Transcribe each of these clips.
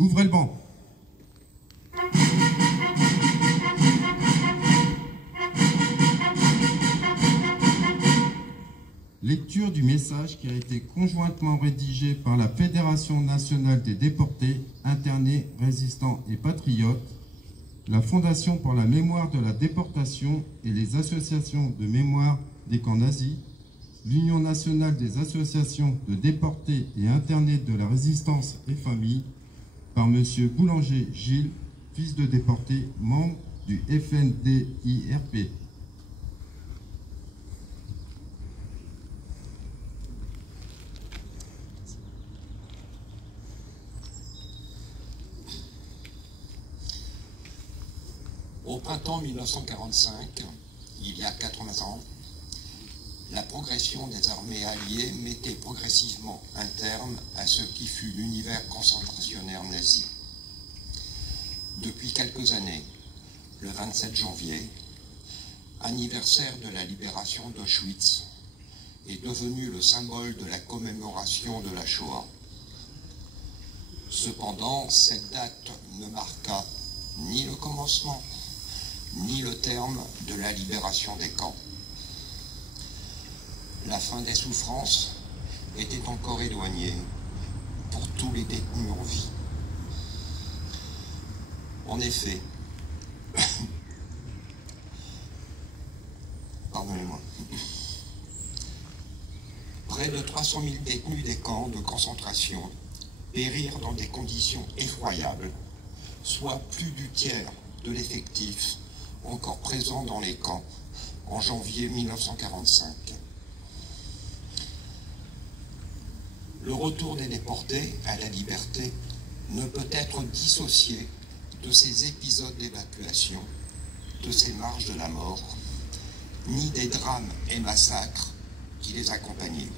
Ouvrez le banc. Lecture du message qui a été conjointement rédigé par la Fédération nationale des déportés, internés, résistants et patriotes, la Fondation pour la mémoire de la déportation et les associations de mémoire des camps nazis, l'Union nationale des associations de déportés et internés de la résistance et familles, par M. Boulanger Gilles, fils de déporté, membre du FNDIRP. Au printemps 1945, il y a 80 ans, la progression des armées alliées mettait progressivement un terme à ce qui fut l'univers concentrationnaire nazi. Depuis quelques années, le 27 janvier, anniversaire de la libération d'Auschwitz, est devenu le symbole de la commémoration de la Shoah. Cependant, cette date ne marqua ni le commencement, ni le terme de la libération des camps. La fin des souffrances était encore éloignée pour tous les détenus en vie. En effet, pardonnez-moi, près de 300 000 détenus des camps de concentration périrent dans des conditions effroyables, soit plus du tiers de l'effectif encore présent dans les camps en janvier 1945. Le retour des déportés à la liberté ne peut être dissocié de ces épisodes d'évacuation, de ces marches de la mort, ni des drames et massacres qui les accompagnaient.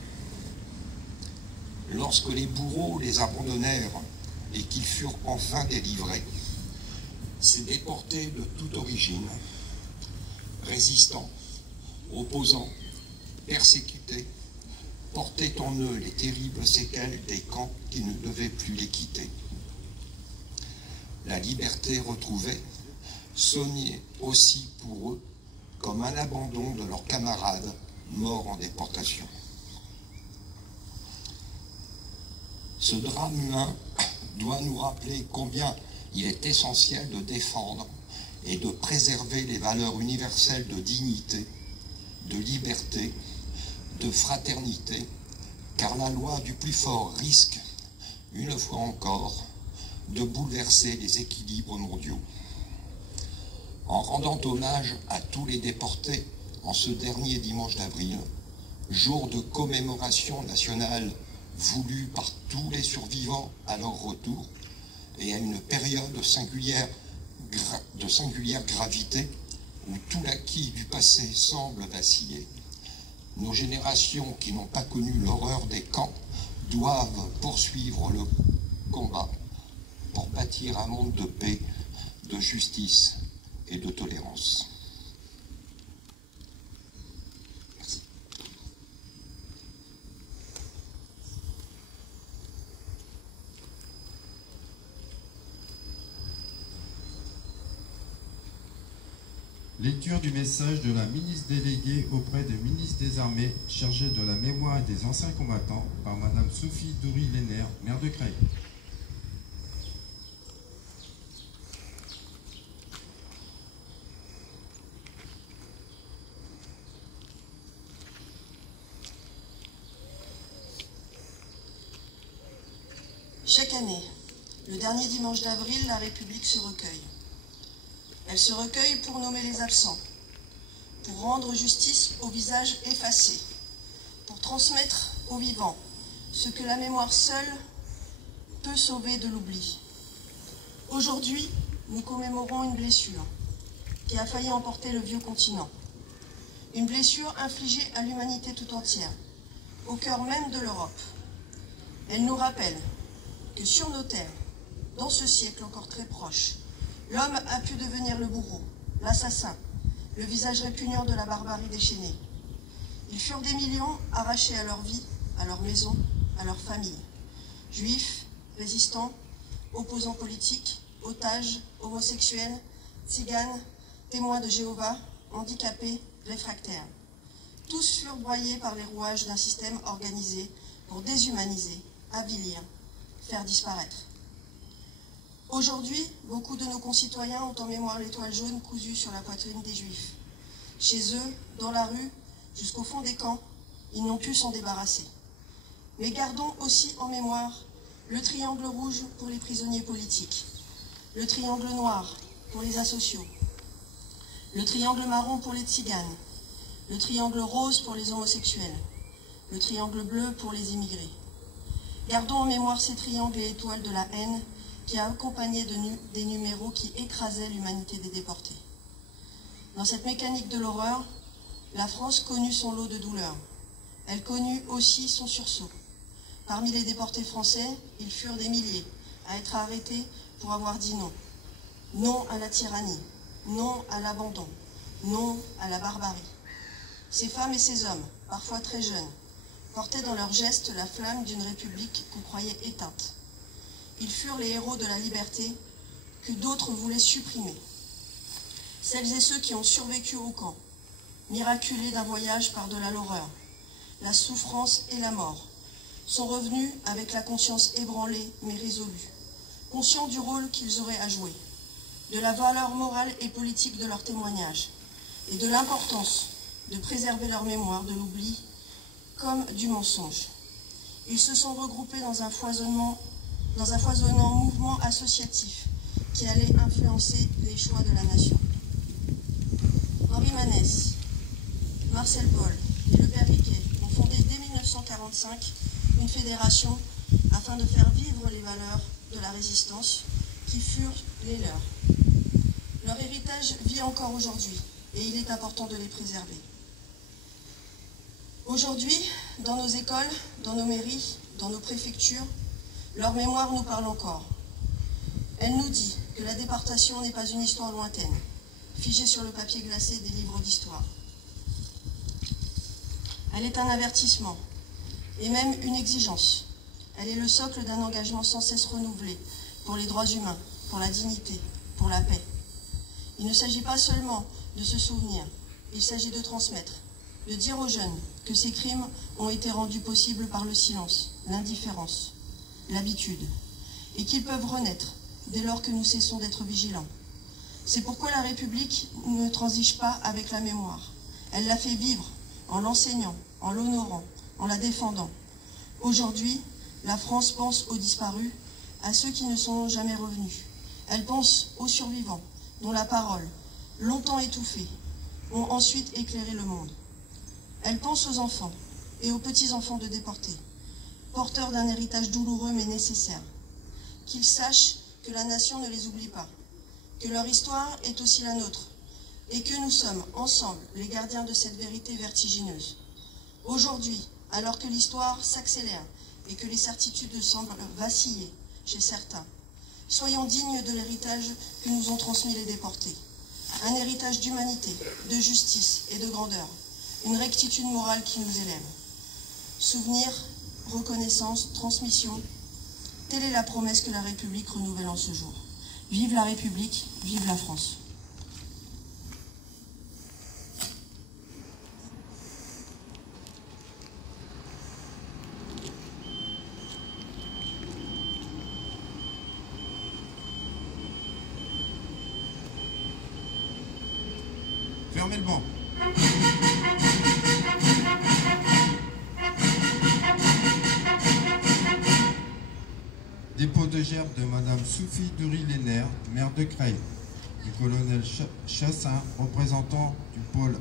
Lorsque les bourreaux les abandonnèrent et qu'ils furent enfin délivrés, ces déportés de toute origine, résistants, opposants, persécutés, portaient en eux les terribles séquelles des camps qui ne devaient plus les quitter. La liberté retrouvée sonnait aussi pour eux comme un abandon de leurs camarades morts en déportation. Ce drame humain doit nous rappeler combien il est essentiel de défendre et de préserver les valeurs universelles de dignité, de liberté, de fraternité, car la loi du plus fort risque, une fois encore, de bouleverser les équilibres mondiaux. En rendant hommage à tous les déportés en ce dernier dimanche d'avril, jour de commémoration nationale voulu par tous les survivants à leur retour, et à une période de singulière gravité où tout l'acquis du passé semble vaciller, nos générations qui n'ont pas connu l'horreur des camps doivent poursuivre le combat pour bâtir un monde de paix, de justice et de tolérance. Merci. Lecture du message de la ministre déléguée auprès des ministres des Armées chargée de la mémoire et des anciens combattants par Madame Sophie Doury-Lénaire, maire de Creil. Chaque année, le dernier dimanche d'avril, la République se recueille. Elle se recueille pour nommer les absents, pour rendre justice aux visages effacés, pour transmettre aux vivants ce que la mémoire seule peut sauver de l'oubli. Aujourd'hui, nous commémorons une blessure qui a failli emporter le vieux continent. Une blessure infligée à l'humanité tout entière, au cœur même de l'Europe. Elle nous rappelle que sur nos terres, dans ce siècle encore très proche, l'homme a pu devenir le bourreau, l'assassin, le visage répugnant de la barbarie déchaînée. Ils furent des millions arrachés à leur vie, à leur maison, à leur famille. Juifs, résistants, opposants politiques, otages, homosexuels, tziganes, témoins de Jéhovah, handicapés, réfractaires. Tous furent broyés par les rouages d'un système organisé pour déshumaniser, avilir, faire disparaître. Aujourd'hui, beaucoup de nos concitoyens ont en mémoire l'étoile jaune cousue sur la poitrine des Juifs. Chez eux, dans la rue, jusqu'au fond des camps, ils n'ont pu s'en débarrasser. Mais gardons aussi en mémoire le triangle rouge pour les prisonniers politiques, le triangle noir pour les asociaux, le triangle marron pour les tziganes, le triangle rose pour les homosexuels, le triangle bleu pour les immigrés. Gardons en mémoire ces triangles et étoiles de la haine qui a accompagné des numéros qui écrasaient l'humanité des déportés. Dans cette mécanique de l'horreur, la France connut son lot de douleurs. Elle connut aussi son sursaut. Parmi les déportés français, ils furent des milliers à être arrêtés pour avoir dit non. Non à la tyrannie, non à l'abandon, non à la barbarie. Ces femmes et ces hommes, parfois très jeunes, portaient dans leurs gestes la flamme d'une république qu'on croyait éteinte. Ils furent les héros de la liberté que d'autres voulaient supprimer. Celles et ceux qui ont survécu au camp, miraculés d'un voyage par-delà l'horreur, la souffrance et la mort, sont revenus avec la conscience ébranlée mais résolue, conscients du rôle qu'ils auraient à jouer, de la valeur morale et politique de leur témoignage, et de l'importance de préserver leur mémoire de l'oubli comme du mensonge. Ils se sont regroupés dans un foisonnant mouvement associatif qui allait influencer les choix de la nation. Henri Manès, Marcel Paul et le père Riquet ont fondé dès 1945 une fédération afin de faire vivre les valeurs de la résistance qui furent les leurs. Leur héritage vit encore aujourd'hui et il est important de les préserver. Aujourd'hui, dans nos écoles, dans nos mairies, dans nos préfectures, leur mémoire nous parle encore. Elle nous dit que la déportation n'est pas une histoire lointaine, figée sur le papier glacé des livres d'histoire. Elle est un avertissement, et même une exigence. Elle est le socle d'un engagement sans cesse renouvelé pour les droits humains, pour la dignité, pour la paix. Il ne s'agit pas seulement de se souvenir, il s'agit de transmettre, de dire aux jeunes que ces crimes ont été rendus possibles par le silence, l'indifférence, l'habitude, et qu'ils peuvent renaître dès lors que nous cessons d'être vigilants. C'est pourquoi la République ne transige pas avec la mémoire. Elle la fait vivre en l'enseignant, en l'honorant, en la défendant. Aujourd'hui, la France pense aux disparus, à ceux qui ne sont jamais revenus. Elle pense aux survivants, dont la parole, longtemps étouffée, ont ensuite éclairé le monde. Elle pense aux enfants et aux petits-enfants de déportés, porteurs d'un héritage douloureux mais nécessaire. Qu'ils sachent que la nation ne les oublie pas, que leur histoire est aussi la nôtre, et que nous sommes, ensemble, les gardiens de cette vérité vertigineuse. Aujourd'hui, alors que l'histoire s'accélère et que les certitudes semblent vaciller chez certains, soyons dignes de l'héritage que nous ont transmis les déportés. Un héritage d'humanité, de justice et de grandeur, une rectitude morale qui nous élève. Souvenir, reconnaissance, transmission, telle est la promesse que la République renouvelle en ce jour. Vive la République, vive la France. Fermez le banc. Dépôt de gerbe de Madame Sophie Dury-Lénaire, maire de Creil, du colonel Chassin, représentant du pôle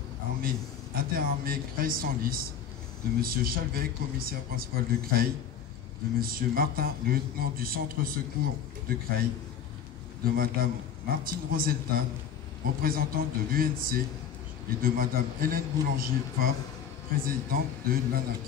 interarmé Creil-Senlis, de Monsieur Chalvet, commissaire principal de Creil, de Monsieur Martin, lieutenant du centre secours de Creil, de Madame Martine Roseltin, représentante de l'UNC, et de Madame Hélène Boulanger-Fabre, présidente de l'ANAC.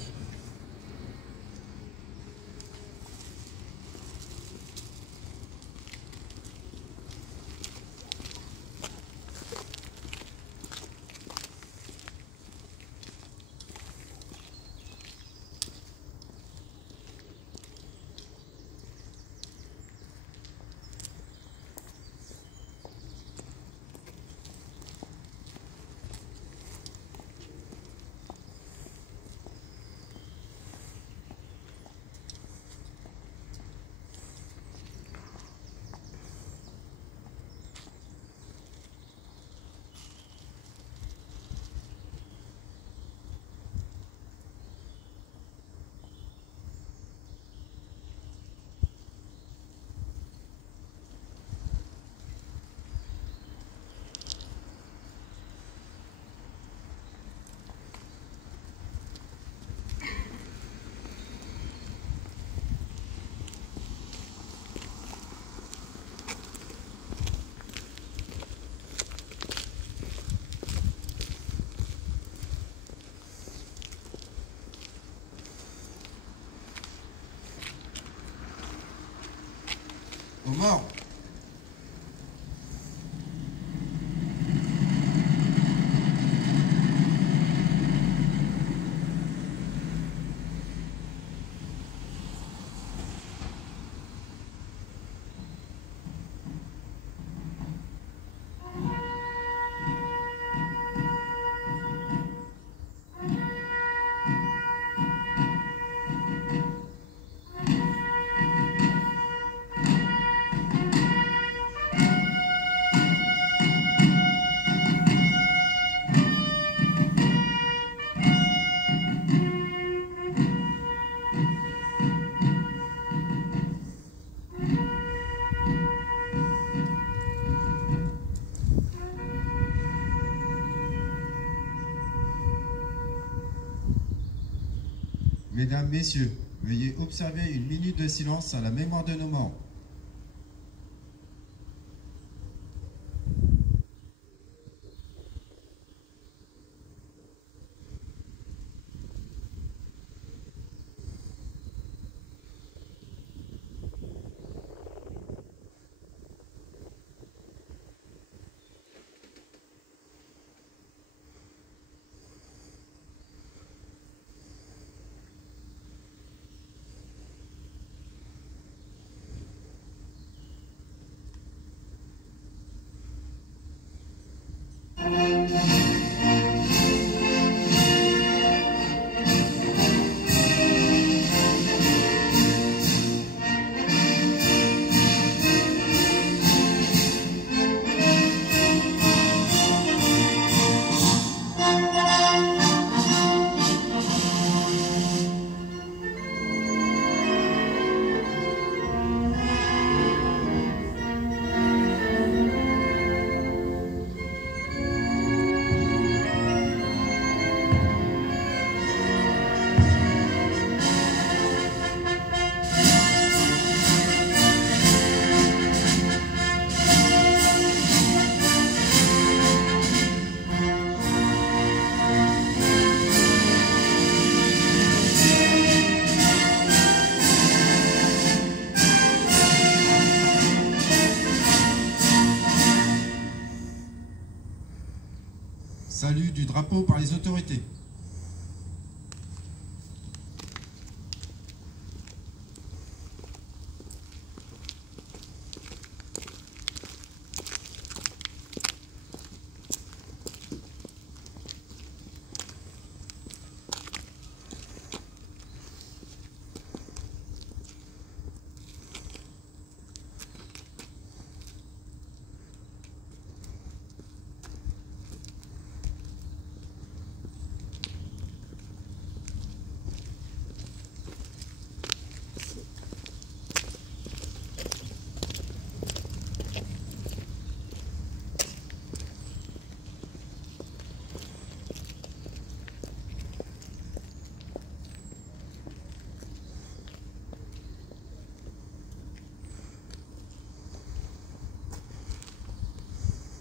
Aux morts. Mesdames, Messieurs, veuillez observer une minute de silence à la mémoire de nos morts. Salut du drapeau par les autorités.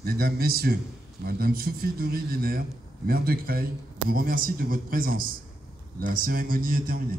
Mesdames, Messieurs, Madame Sophie Doury-Linaire, maire de Creil, vous remercie de votre présence. La cérémonie est terminée.